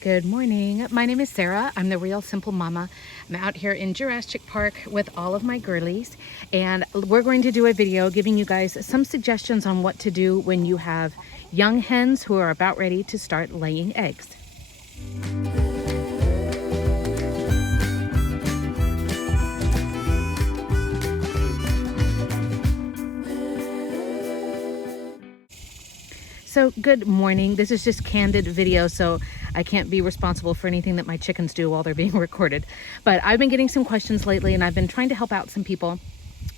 Good morning. My name is Sarah. I'm the Real Simple Mama. I'm out here in Jurassic Park with all of my girlies, and we're going to do a video giving you guys some suggestions on what to do when you have young hens who are about ready to start laying eggs. So good morning. This is just candid video, so I can't be responsible for anything that my chickens do while they're being recorded. But I've been getting some questions lately, and I've been trying to help out some people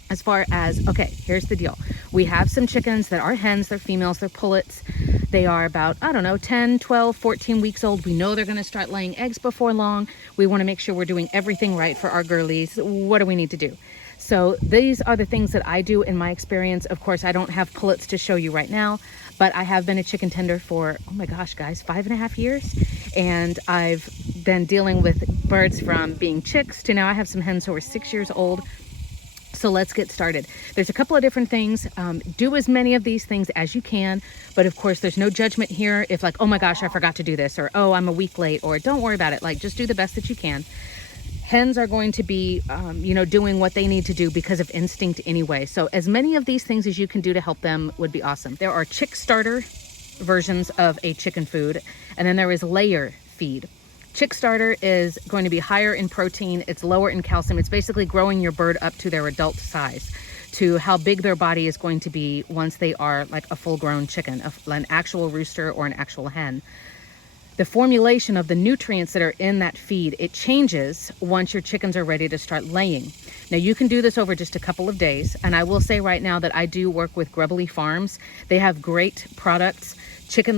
as far as, okay, here's the deal. We have some chickens that are hens, they're females, they're pullets. They are about, I don't know, 10, 12, 14 weeks old. We know they're gonna start laying eggs before long. We wanna make sure we're doing everything right for our girlies. What do we need to do? So these are the things that I do in my experience. Of course, I don't have pullets to show you right now, but I have been a chicken tender for, oh my gosh, guys, 5.5 years. And I've been dealing with birds from being chicks to now I have some hens who are 6 years old. So let's get started. There's a couple of different things. Do as many of these things as you can, but of course there's no judgment here. If like, oh my gosh, I forgot to do this, or oh, I'm a week late, or don't worry about it. Like, just do the best that you can. Hens are going to be, doing what they need to do because of instinct anyway. So as many of these things as you can do to help them would be awesome. There are chick starter versions of a chicken food, and then there is layer feed. Chick starter is going to be higher in protein. It's lower in calcium. It's basically growing your bird up to their adult size, to how big their body is going to be once they are like a full-grown chicken, an actual rooster or an actual hen. The formulation of the nutrients that are in that feed, it changes once your chickens are ready to start laying. Now you can do this over just a couple of days, and I will say right now that I do work with Grubbly Farms. They have great products, chick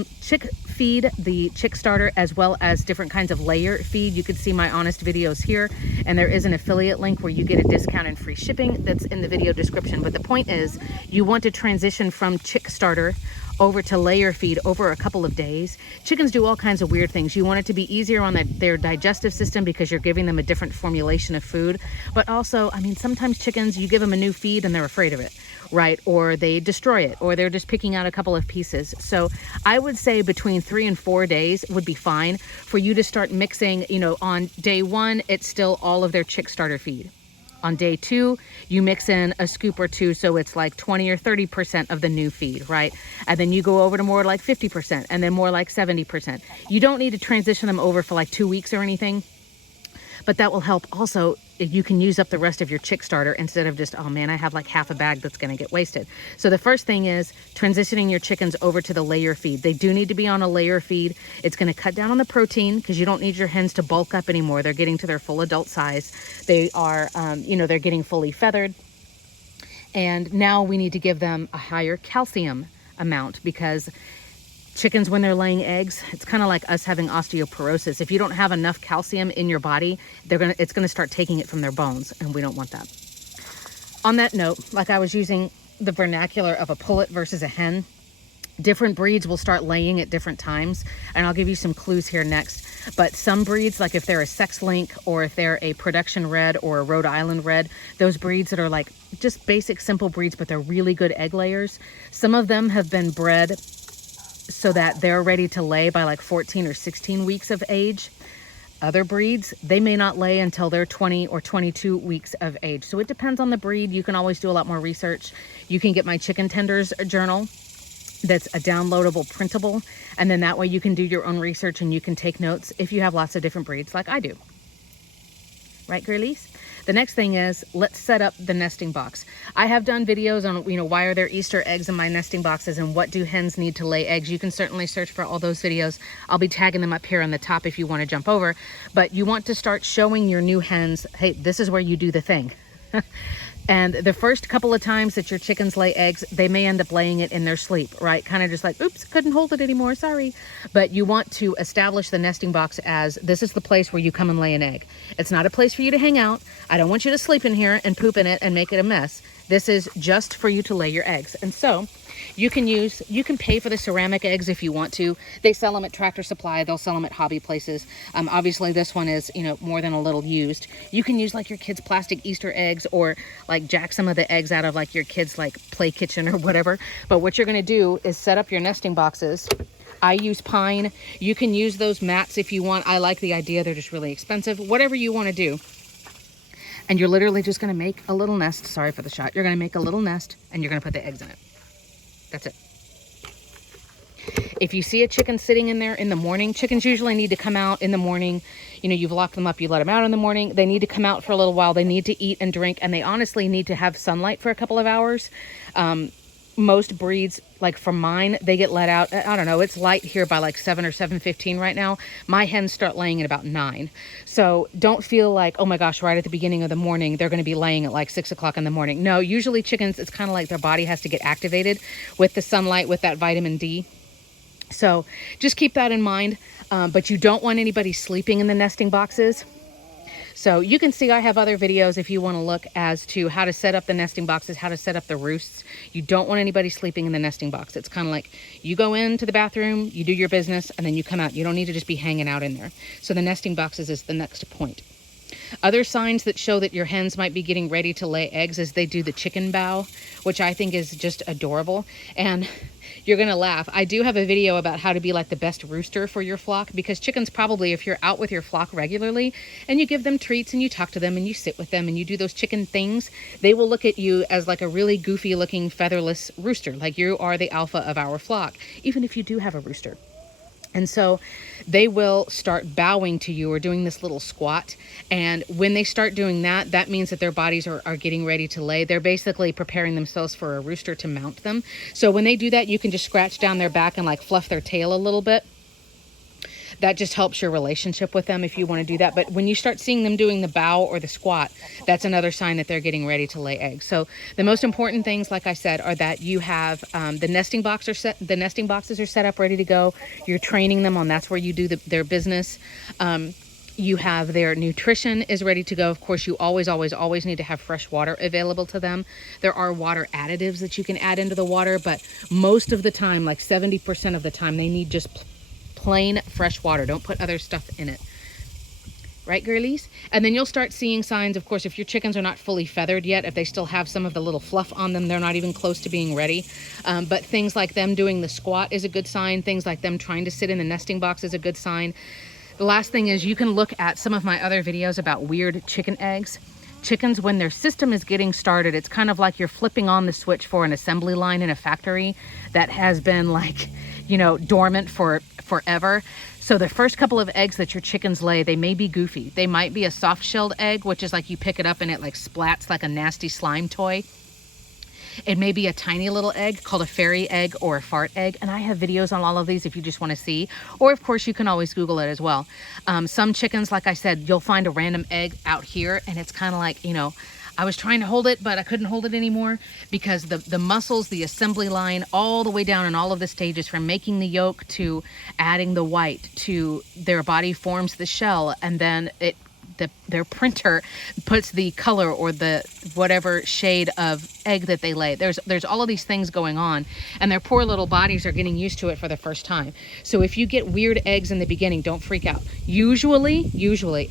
feed, the chick starter, as well as different kinds of layer feed. You can see my honest videos here, and there is an affiliate link where you get a discount and free shipping that's in the video description. But the point is, you want to transition from chick starter over to layer feed over a couple of days. Chickens do all kinds of weird things. You want it to be easier on their digestive system because you're giving them a different formulation of food. But also, I mean, sometimes chickens, you give them a new feed and they're afraid of it, right? Or they destroy it, or they're just picking out a couple of pieces. So I would say between 3 and 4 days would be fine for you to start mixing. On day 1, it's still all of their chick starter feed. On day 2, you mix in a scoop or two, so it's like 20 or 30% of the new feed, right? And then you go over to more like 50%, and then more like 70%. You don't need to transition them over for like 2 weeks or anything, but that will help. Also, you can use up the rest of your chick starter instead of just, oh man, I have like half a bag that's gonna get wasted. So the first thing is transitioning your chickens over to the layer feed. They do need to be on a layer feed. It's gonna cut down on the protein because you don't need your hens to bulk up anymore. They're getting to their full adult size. They are, they're getting fully feathered. And now we need to give them a higher calcium amount because chickens, when they're laying eggs, it's kind of like us having osteoporosis. If you don't have enough calcium in your body, it's gonna start taking it from their bones, and we don't want that. On that note, like I was using the vernacular of a pullet versus a hen, different breeds will start laying at different times, and I'll give you some clues here next. But some breeds, like if they're a sex link or if they're a production red or a Rhode Island red, those breeds that are like just basic simple breeds, but they're really good egg layers, some of them have been bred so that they're ready to lay by like 14 or 16 weeks of age. Other breeds, they may not lay until they're 20 or 22 weeks of age. So it depends on the breed. You can always do a lot more research. You can get my Chicken Tenders journal that's a downloadable printable, and then that way you can do your own research and you can take notes if you have lots of different breeds like I do. Right, girlies? The next thing is, let's set up the nesting box. I have done videos on, why are there Easter eggs in my nesting boxes and what do hens need to lay eggs. You can certainly search for all those videos. I'll be tagging them up here on the top if you want to jump over. But you want to start showing your new hens, hey, this is where you do the thing. And the first couple of times that your chickens lay eggs, they may end up laying it in their sleep, right? Kind of just like, oops, couldn't hold it anymore, sorry. But you want to establish the nesting box as, this is the place where you come and lay an egg. It's not a place for you to hang out. I don't want you to sleep in here and poop in it and make it a mess. This is just for you to lay your eggs. And so you can pay for the ceramic eggs if you want to. They sell them at Tractor Supply. They'll sell them at hobby places. Obviously this one is, more than a little used. You can use like your kids' plastic Easter eggs, or like jack some of the eggs out of like your kids' like play kitchen or whatever. But what you're going to do is set up your nesting boxes. I use pine. You can use those mats if you want. I like the idea. They're just really expensive. Whatever you want to do. And you're literally just going to make a little nest. Sorry for the shot. You're going to make a little nest and you're going to put the eggs in it. That's it. If you see a chicken sitting in there in the morning, chickens usually need to come out in the morning. You know, you've locked them up, you let them out in the morning. They need to come out for a little while. They need to eat and drink, and they honestly need to have sunlight for a couple of hours. Most breeds, like for mine, they get let out. I don't know, it's light here by like 7 or 7:15 right now. My hens start laying at about 9. So don't feel like, oh my gosh, right at the beginning of the morning, they're going to be laying at like 6 o'clock in the morning. No, usually chickens, it's kind of like their body has to get activated with the sunlight, with that vitamin D. So just keep that in mind. But you don't want anybody sleeping in the nesting boxes. So you can see I have other videos if you want to look as to how to set up the nesting boxes, how to set up the roosts. You don't want anybody sleeping in the nesting box. It's kind of like you go into the bathroom, you do your business, and then you come out. You don't need to just be hanging out in there. So the nesting boxes is the next point. Other signs that show that your hens might be getting ready to lay eggs is they do the chicken bow, which I think is just adorable. And you're going to laugh. I do have a video about how to be like the best rooster for your flock, because chickens probably, if you're out with your flock regularly and you give them treats and you talk to them and you sit with them and you do those chicken things, they will look at you as like a really goofy looking featherless rooster. Like you are the alpha of our flock, even if you do have a rooster. And so they will start bowing to you or doing this little squat. And when they start doing that, that means that their bodies are getting ready to lay. They're basically preparing themselves for a rooster to mount them. So when they do that, you can just scratch down their back and like fluff their tail a little bit. That just helps your relationship with them if you want to do that. But when you start seeing them doing the bow or the squat, that's another sign that they're getting ready to lay eggs. So the most important things, like I said, are that you have the nesting boxes are set up, ready to go. You're training them on, that's where you do their business. You have their nutrition is ready to go. Of course, you always need to have fresh water available to them. There are water additives that you can add into the water, but most of the time, like 70% of the time, they need just plain fresh water. Don't put other stuff in it. Right, girlies? And then you'll start seeing signs, of course, if your chickens are not fully feathered yet, if they still have some of the little fluff on them, they're not even close to being ready. But things like them doing the squat is a good sign. Things like them trying to sit in the nesting box is a good sign. The last thing is you can look at some of my other videos about weird chicken eggs. Chickens, when their system is getting started, it's kind of like you're flipping on the switch for an assembly line in a factory that has been like, you know, dormant for forever. So the first couple of eggs that your chickens lay, they may be goofy. They might be a soft-shelled egg, which is like you pick it up and it like splats like a nasty slime toy. It may be a tiny little egg called a fairy egg or a fart egg. And I have videos on all of these if you just want to see. Or of course, you can always Google it as well. Some chickens, like I said, you'll find a random egg out here and it's kind of like, you know, I was trying to hold it, but I couldn't hold it anymore because the muscles, the assembly line, all the way down in all of the stages from making the yolk to adding the white to their body forms the shell, and then their printer puts the color or the whatever shade of egg that they lay. There's all of these things going on, and their poor little bodies are getting used to it for the first time. So if you get weird eggs in the beginning, don't freak out. Usually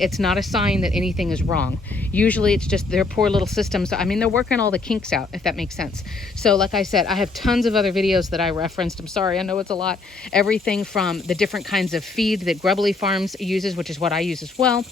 it's not a sign that anything is wrong. Usually it's just their poor little systems. I mean, they're working all the kinks out, if that makes sense. So like I said, I have tons of other videos that I referenced. I'm sorry, I know it's a lot. Everything from the different kinds of feed that Grubbly Farms uses, which is what I use as well,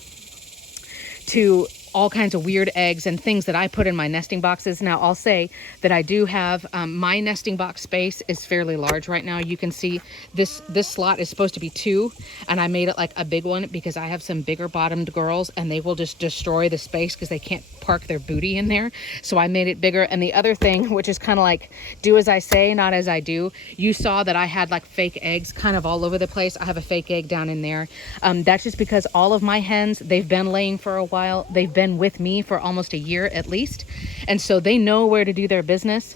to all kinds of weird eggs and things that I put in my nesting boxes. Now, I'll say that I do have, my nesting box space is fairly large right now. You can see this slot is supposed to be 2, and I made it like a big one because I have some bigger bottomed girls and they will just destroy the space because they can't park their booty in there. So I made it bigger. And the other thing, which is kind of like do as I say, not as I do, you saw that I had like fake eggs kind of all over the place. I have a fake egg down in there. That's just because all of my hens, they've been laying for a while. They've been with me for almost a year at least. And so they know where to do their business.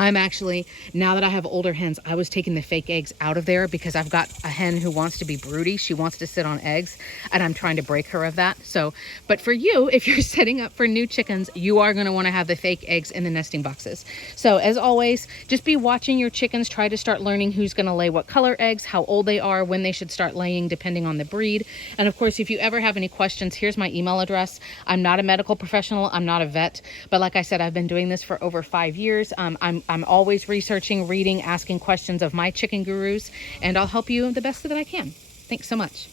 I'm actually, now that I have older hens, I was taking the fake eggs out of there because I've got a hen who wants to be broody. She wants to sit on eggs, and I'm trying to break her of that. So, but for you, if you're setting up for new chickens, you are going to want to have the fake eggs in the nesting boxes. So as always, just be watching your chickens. Try to start learning who's going to lay what color eggs, how old they are, when they should start laying, depending on the breed. And of course, if you ever have any questions, here's my email address. I'm not a medical professional. I'm not a vet, but like I said, I've been doing this for over 5 years. I'm I'm always researching, reading, asking questions of my chicken gurus, and I'll help you the best that I can. Thanks so much.